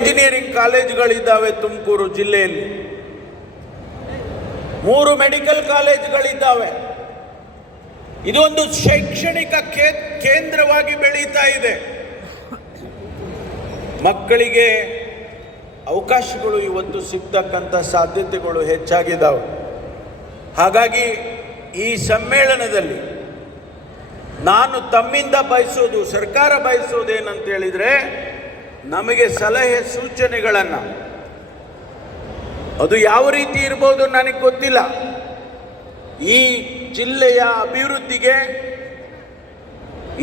Engineering ಕಾಲೇಜುಗಳಿದ್ದಾವೆ Tumakuru ಜಿಲ್ಲೆಯಲ್ಲಿ, 3 medical ಕಾಲೇಜುಗಳಿದ್ದಾವೆ. ಇದೊಂದು ಶೈಕ್ಷಣಿಕ ಕೇಂದ್ರವಾಗಿ ಬೆಳೀತಾ ಇದೆ. ಮಕ್ಕಳಿಗೆ ಅವಕಾಶಗಳು ಇವತ್ತು ಸಿಗ್ತಕ್ಕಂಥ ಸಾಧ್ಯತೆಗಳು ಹೆಚ್ಚಾಗಿದ್ದಾವೆ. ಹಾಗಾಗಿ ಈ ಸಮ್ಮೇಳನದಲ್ಲಿ ನಾನು ತಮ್ಮಿಂದ ಬಯಸೋದು, ಸರ್ಕಾರ ಬಯಸೋದೇನಂತ ಹೇಳಿದರೆ, ನಮಗೆ ಸಲಹೆ ಸೂಚನೆಗಳನ್ನು, ಅದು ಯಾವ ರೀತಿ ಇರ್ಬೋದು ನನಗೆ ಗೊತ್ತಿಲ್ಲ, ಈ ಜಿಲ್ಲೆಯ ಅಭಿವೃದ್ಧಿಗೆ,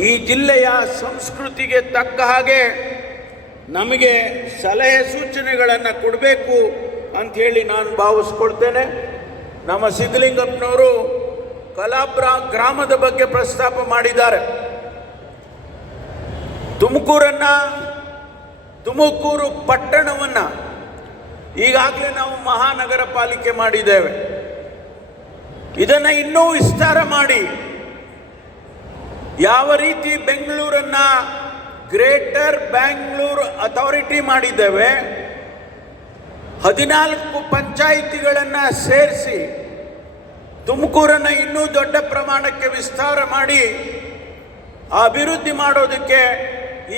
ಈ ಜಿಲ್ಲೆಯ ಸಂಸ್ಕೃತಿಗೆ ತಕ್ಕ ಹಾಗೆ ನಮಗೆ ಸಲಹೆ ಸೂಚನೆಗಳನ್ನು ಕೊಡಬೇಕು ಅಂಥೇಳಿ ನಾನು ಭಾವಿಸ್ಕೊಳ್ತೇನೆ. ನಮ್ಮ ಸಿದ್ಧಲಿಂಗಪ್ಪನವರು ಕಲಾಪುರ ಗ್ರಾಮದ ಬಗ್ಗೆ ಪ್ರಸ್ತಾಪ ಮಾಡಿದ್ದಾರೆ. ತುಮಕೂರು ಪಟ್ಟಣವನ್ನು ಈಗಾಗಲೇ ನಾವು ಮಹಾನಗರ ಪಾಲಿಕೆ ಮಾಡಿದ್ದೇವೆ. ಇದನ್ನು ಇನ್ನೂ ವಿಸ್ತಾರ ಮಾಡಿ ಯಾವ ರೀತಿ ಬೆಂಗಳೂರನ್ನು ಗ್ರೇಟರ್ ಬ್ಯಾಂಗ್ಳೂರ್ ಅಥಾರಿಟಿ ಮಾಡಿದ್ದೇವೆ, 14 ಪಂಚಾಯಿತಿಗಳನ್ನು ಸೇರಿಸಿ ತುಮಕೂರನ್ನು ಇನ್ನೂ ದೊಡ್ಡ ಪ್ರಮಾಣಕ್ಕೆ ವಿಸ್ತಾರ ಮಾಡಿ ಅಭಿವೃದ್ಧಿ ಮಾಡೋದಕ್ಕೆ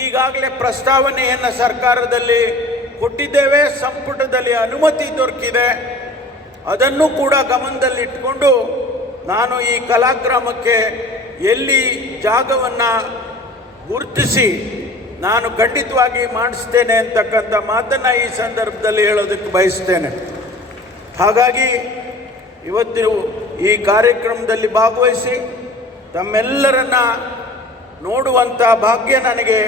ಈಗಾಗಲೇ ಪ್ರಸ್ತಾವನೆಯನ್ನು ಸರ್ಕಾರದಲ್ಲಿ ಕೊಟ್ಟಿದ್ದೇವೆ. ಸಂಪುಟದಲ್ಲಿ ಅನುಮತಿ ದೊರಕಿದೆ. ಅದನ್ನು ಕೂಡ ಗಮನದಲ್ಲಿಟ್ಟುಕೊಂಡು ನಾನು ಈ ಕಲಾಗ್ರಾಮಕ್ಕೆ ಎಲ್ಲಿ ಜಾಗವನ್ನು ಗುರುತಿಸಿ ನಾನು ಖಂಡಿತವಾಗಿ ಮಾಡಿಸ್ತೇನೆ ಅಂತಕ್ಕಂಥ ಮಾತನ್ನು ಈ ಸಂದರ್ಭದಲ್ಲಿ ಹೇಳೋದಕ್ಕೆ ಬಯಸ್ತೇನೆ. ಹಾಗಾಗಿ ಇವತ್ತು ಈ ಕಾರ್ಯಕ್ರಮದಲ್ಲಿ ಭಾಗವಹಿಸಿ ತಮ್ಮೆಲ್ಲರನ್ನ ನೋಡುವಂಥ ಭಾಗ್ಯ ನನಗೆ